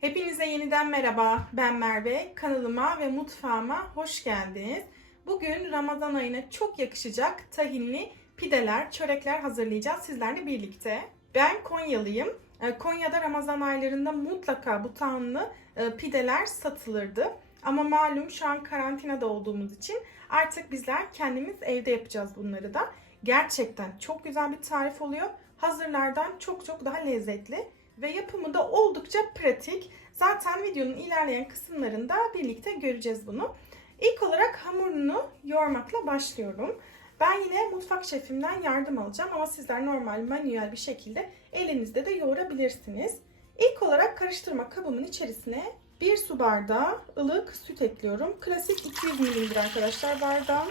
Hepinize yeniden merhaba. Ben Merve. Kanalıma ve mutfağıma hoş geldiniz. Bugün Ramazan ayına çok yakışacak tahinli pideler, çörekler hazırlayacağız sizlerle birlikte. Ben Konyalıyım. Ee, Konya'da Ramazan aylarında mutlaka bu tahinli e, pideler satılırdı. Ama malum şu an karantinada olduğumuz için artık bizler kendimiz evde yapacağız bunları da. Gerçekten çok güzel bir tarif oluyor. Hazırlardan çok çok daha lezzetli ve yapımı da oldukça pratik. Zaten videonun ilerleyen kısımlarında birlikte göreceğiz bunu. İlk olarak hamurunu yoğurmakla başlıyorum. Ben yine mutfak şefimden yardım alacağım ama sizler normal manuel bir şekilde elinizde de yoğurabilirsiniz. İlk olarak karıştırma kabımın içerisine 1 su bardağı ılık süt ekliyorum. Klasik 200 ml'dir arkadaşlar bardağım.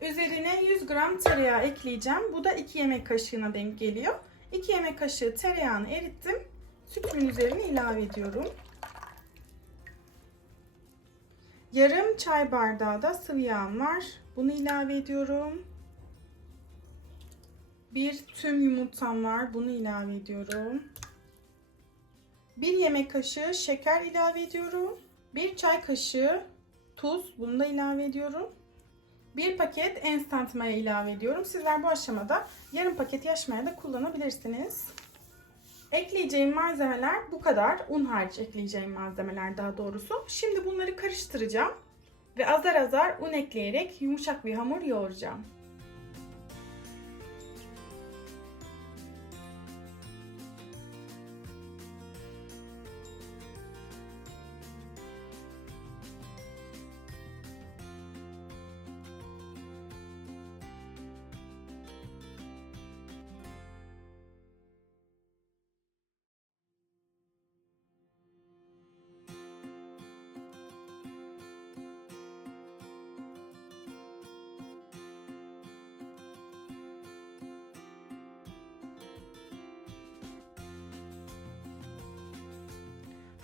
Üzerine 100 gram tereyağı ekleyeceğim. Bu da 2 yemek kaşığına denk geliyor. 2 yemek kaşığı tereyağını erittim. Sütümün üzerine ilave ediyorum. Yarım çay bardağı da sıvı yağım var. Bunu ilave ediyorum. Bir tüm yumurtam var. Bunu ilave ediyorum. Bir yemek kaşığı şeker ilave ediyorum. Bir çay kaşığı tuz. Bunu da ilave ediyorum. Bir paket instant maya ilave ediyorum. Sizler bu aşamada yarım paket yaş maya da kullanabilirsiniz. Ekleyeceğim malzemeler bu kadar. Un hariç ekleyeceğim malzemeler daha doğrusu. Şimdi bunları karıştıracağım. Ve azar azar un ekleyerek yumuşak bir hamur yoğuracağım.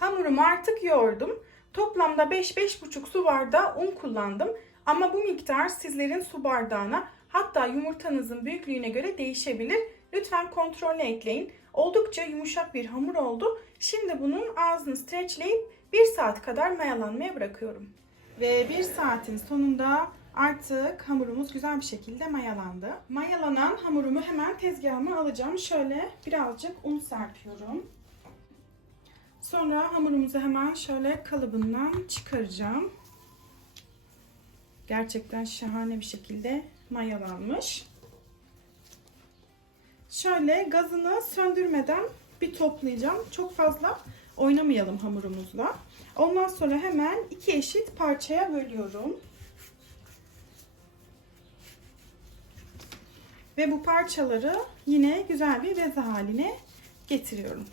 Hamurumu artık yoğurdum. Toplamda 5-5,5 su bardağı un kullandım. Ama bu miktar sizlerin su bardağına hatta yumurtanızın büyüklüğüne göre değişebilir. Lütfen kontrollü ekleyin. Oldukça yumuşak bir hamur oldu. Şimdi bunun ağzını streçleyip 1 saat kadar mayalanmaya bırakıyorum. Ve 1 saatin sonunda artık hamurumuz güzel bir şekilde mayalandı. Mayalanan hamurumu hemen tezgahıma alacağım. Şöyle birazcık un serpiyorum. Sonra hamurumuzu hemen şöyle kalıbından çıkaracağım. Gerçekten şahane bir şekilde mayalanmış. Şöyle gazını söndürmeden bir toplayacağım. Çok fazla oynamayalım hamurumuzla. Ondan sonra hemen iki eşit parçaya bölüyorum. Ve bu parçaları yine güzel bir beze haline getiriyorum.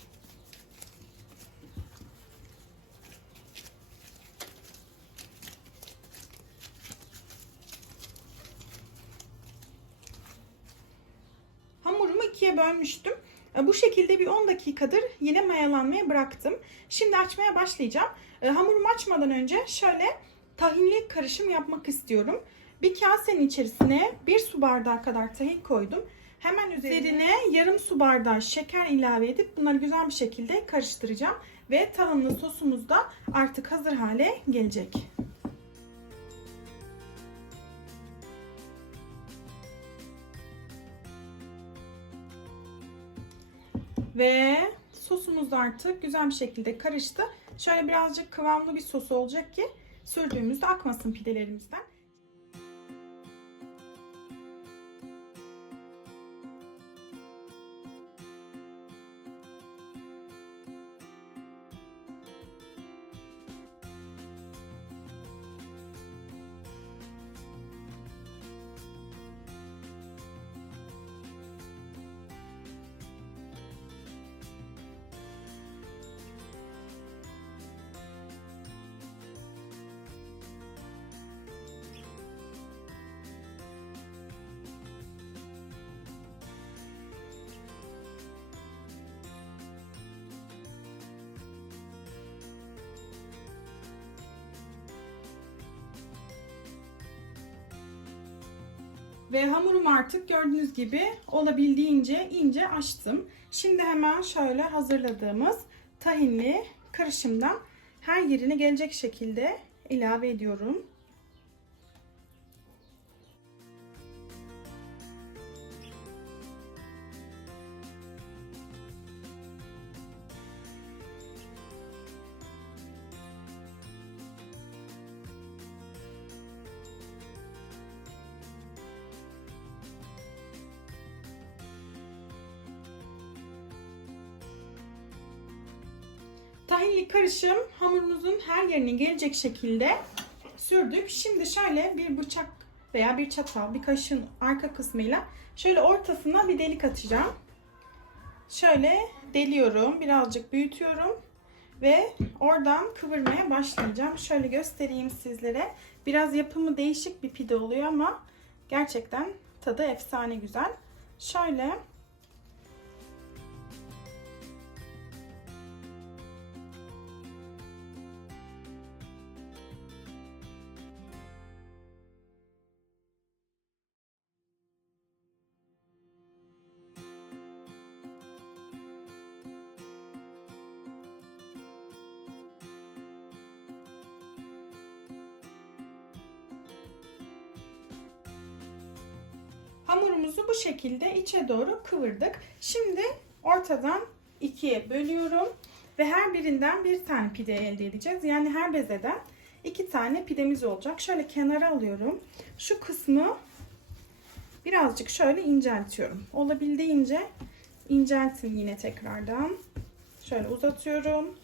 Hamurumu ikiye bölmüştüm. E, Bu şekilde bir 10 dakikadır yine mayalanmaya bıraktım. Şimdi açmaya başlayacağım. E, Hamurumu açmadan önce şöyle tahinli karışım yapmak istiyorum. Bir kasenin içerisine bir su bardağı kadar tahin koydum. Hemen üzerine yarım su bardağı şeker ilave edip bunları güzel bir şekilde karıştıracağım. Ve tahinli sosumuz da artık hazır hale gelecek. Ve sosumuz artık güzel bir şekilde karıştı. Şöyle birazcık kıvamlı bir sos olacak ki sürdüğümüzde akmasın pidelerimizden. Ve hamurum artık gördüğünüz gibi olabildiğince ince açtım. Şimdi hemen şöyle hazırladığımız tahinli karışımdan her yerine gelecek şekilde ilave ediyorum. Tahinli karışım hamurumuzun her yerine gelecek şekilde sürdük. Şimdi şöyle bir bıçak veya bir çatal, bir kaşığın arka kısmıyla şöyle ortasına bir delik açacağım. Şöyle deliyorum, birazcık büyütüyorum ve oradan kıvırmaya başlayacağım. Şöyle göstereyim sizlere. Biraz yapımı değişik bir pide oluyor ama gerçekten tadı efsane güzel. Şöyle Hamurumuzu bu şekilde içe doğru kıvırdık. Şimdi ortadan ikiye bölüyorum ve her birinden bir tane pide elde edeceğiz. Yani her bezeden iki tane pidemiz olacak. Şöyle kenara alıyorum. Şu kısmı birazcık şöyle inceltiyorum. Olabildiğince inceltin yine tekrardan. Şöyle uzatıyorum.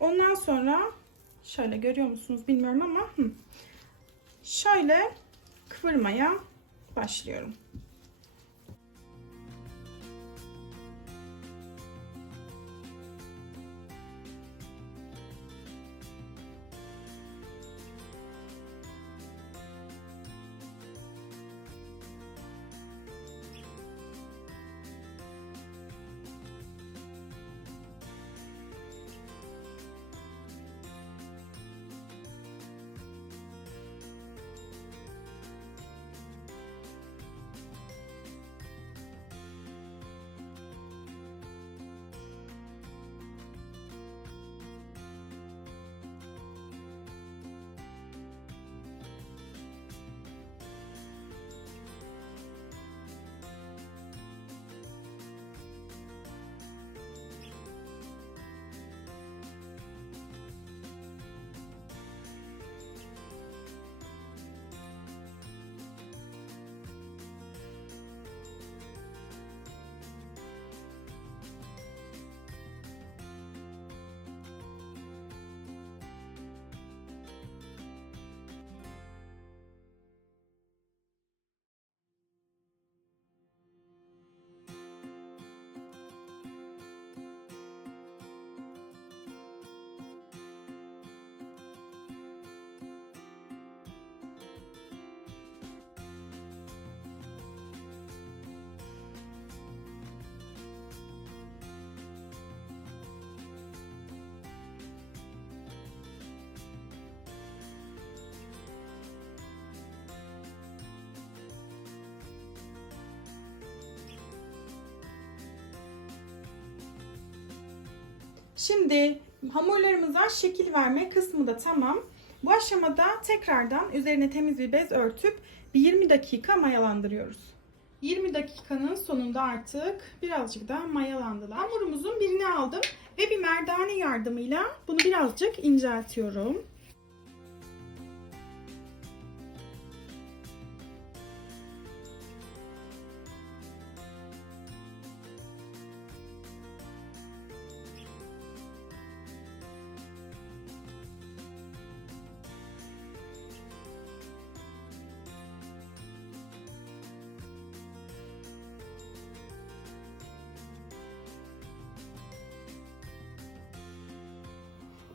Ondan sonra Şöyle görüyor musunuz bilmiyorum ama şöyle kıvırmaya başlıyorum. Şimdi hamurlarımıza şekil verme kısmı da tamam. Bu aşamada tekrardan üzerine temiz bir bez örtüp bir 20 dakika mayalandırıyoruz. 20 dakikanın sonunda artık birazcık daha mayalandılar. Hamurumuzun birini aldım ve bir merdane yardımıyla bunu birazcık inceltiyorum.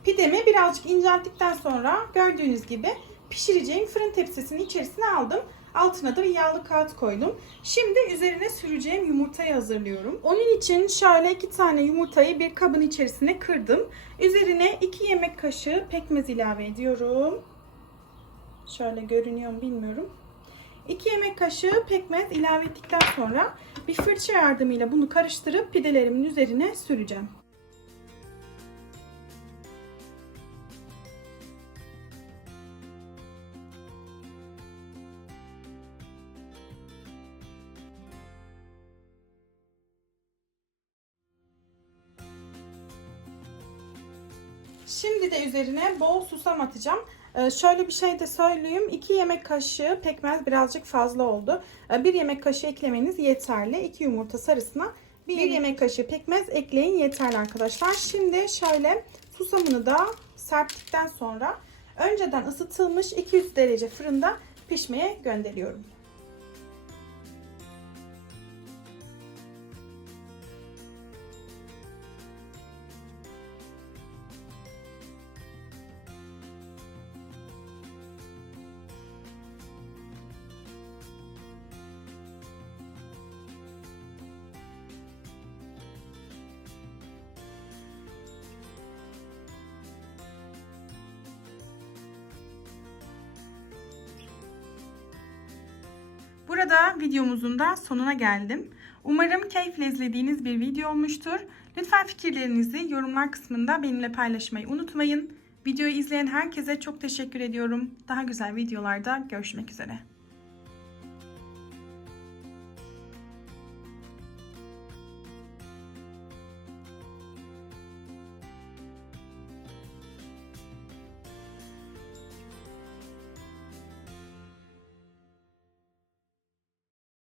Pidemi birazcık incelttikten sonra gördüğünüz gibi pişireceğim fırın tepsisinin içerisine aldım. Altına da bir yağlı kağıt koydum. Şimdi üzerine süreceğim yumurtayı hazırlıyorum. Onun için şöyle iki tane yumurtayı bir kabın içerisine kırdım. Üzerine iki yemek kaşığı pekmez ilave ediyorum. Şöyle görünüyor mu bilmiyorum. 2 yemek kaşığı pekmez ilave ettikten sonra bir fırça yardımıyla bunu karıştırıp pidelerimin üzerine süreceğim. Şimdi de üzerine bol susam atacağım. Ee, şöyle bir şey de söyleyeyim. 2 yemek kaşığı pekmez birazcık fazla oldu. 1 yemek kaşığı eklemeniz yeterli. 2 yumurta sarısına 1 yemek kaşığı pekmez ekleyin yeterli arkadaşlar. Şimdi şöyle susamını da serptikten sonra önceden ısıtılmış 200 derece fırında pişmeye gönderiyorum. Burada videomuzun da sonuna geldim. Umarım keyifle izlediğiniz bir video olmuştur. Lütfen fikirlerinizi yorumlar kısmında benimle paylaşmayı unutmayın. Videoyu izleyen herkese çok teşekkür ediyorum. Daha güzel videolarda görüşmek üzere.